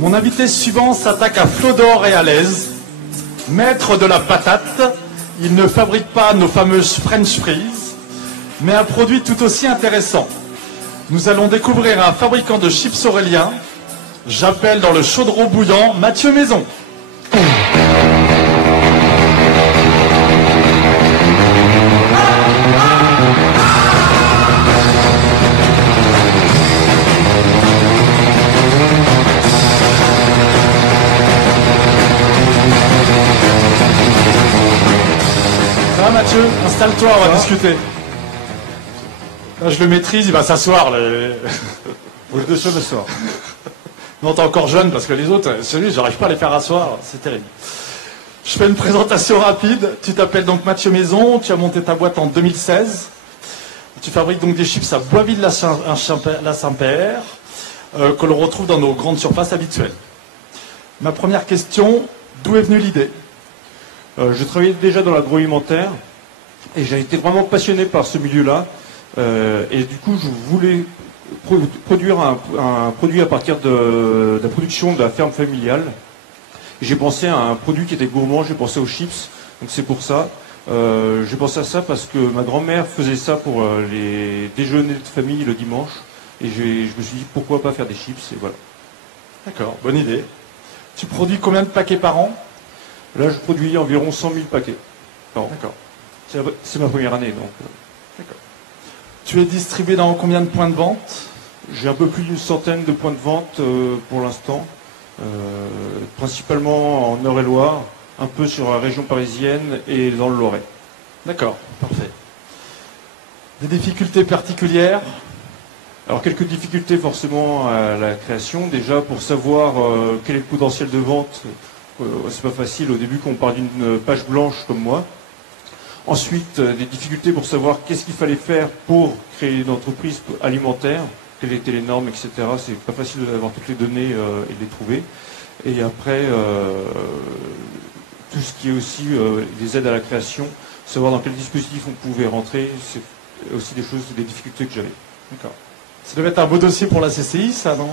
Mon invité suivant s'attaque à Flodor et à l'aise. Maître de la patate, il ne fabrique pas nos fameuses French fries, mais un produit tout aussi intéressant. Nous allons découvrir un fabricant de chips aurélien. J'appelle dans le chaudron bouillant Mathieu Maison. Ça va Mathieu? Installe-toi, on va discuter. Là, je le maîtrise, il va s'asseoir. Vous deux seuls m'asseoir. Non, t'es encore jeune parce que les autres, celui, j'arrive pas à les faire asseoir, c'est terrible. Je fais une présentation rapide. Tu t'appelles donc Mathieu Maison, tu as monté ta boîte en 2016. Tu fabriques donc des chips à Boisville-la-Saint-Père, que l'on retrouve dans nos grandes surfaces habituelles. Ma première question, d'où est venue l'idée? Je travaillais déjà dans l'agroalimentaire et j'ai été vraiment passionné par ce milieu-là. Et du coup, je voulais produire un produit à partir de la production de la ferme familiale. J'ai pensé à un produit qui était gourmand, j'ai pensé aux chips, donc c'est pour ça. J'ai pensé à ça parce que ma grand-mère faisait ça pour les déjeuners de famille le dimanche. Et je me suis dit, pourquoi pas faire des chips, et voilà. D'accord, bonne idée. Tu produis combien de paquets par an? Là, je produis environ 100 000 paquets par an. D'accord. C'est ma première année, donc. D'accord. Tu es distribué dans combien de points de vente? J'ai un peu plus d'une centaine de points de vente pour l'instant, principalement en Eure-et-Loire, un peu sur la région parisienne et dans le Loiret. D'accord, parfait. Des difficultés particulières? Alors quelques difficultés forcément à la création. Déjà pour savoir quel est le potentiel de vente, c'est pas facile au début quand on part d'une page blanche comme moi. Ensuite, des difficultés pour savoir qu'est-ce qu'il fallait faire pour créer une entreprise alimentaire, quelles étaient les normes, etc. C'est pas facile d'avoir toutes les données et de les trouver. Et après, tout ce qui est aussi des aides à la création, savoir dans quel dispositif on pouvait rentrer, c'est aussi des difficultés que j'avais. D'accord. Ça devait être un beau dossier pour la CCI, ça, non?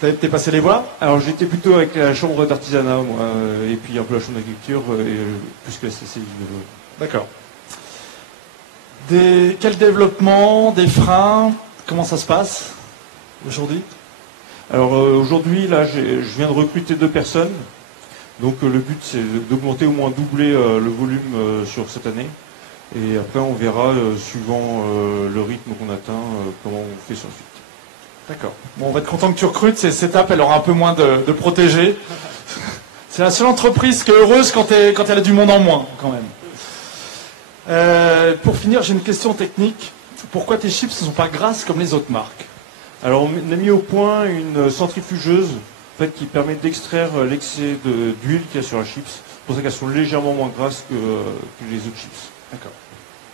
T'es passé les voir? Alors j'étais plutôt avec la chambre d'artisanat, moi, et puis un peu la chambre d'agriculture, plus que la CCI. D'accord. Quel développement, des freins, comment ça se passe aujourd'hui? Alors aujourd'hui, là, je viens de recruter 2 personnes. Donc le but, c'est d'augmenter au moins doubler le volume sur cette année. Et après, on verra, suivant le rythme qu'on atteint, comment on fait sur la suite. D'accord. Bon, on va être content que tu recrutes. Cette étape, elle aura un peu moins de protégés. C'est la seule entreprise qui est heureuse quand elle a du monde en moins, quand même. Pour finir, j'ai une question technique. Pourquoi tes chips ne sont pas grasses comme les autres marques? Alors, on a mis au point une centrifugeuse en fait, qui permet d'extraire l'excès d'huile qu'il y a sur la chips. C'est pour ça qu'elles sont légèrement moins grasses que les autres chips. D'accord.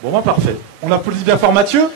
Bon, bah parfait. On applaudit bien fort Mathieu.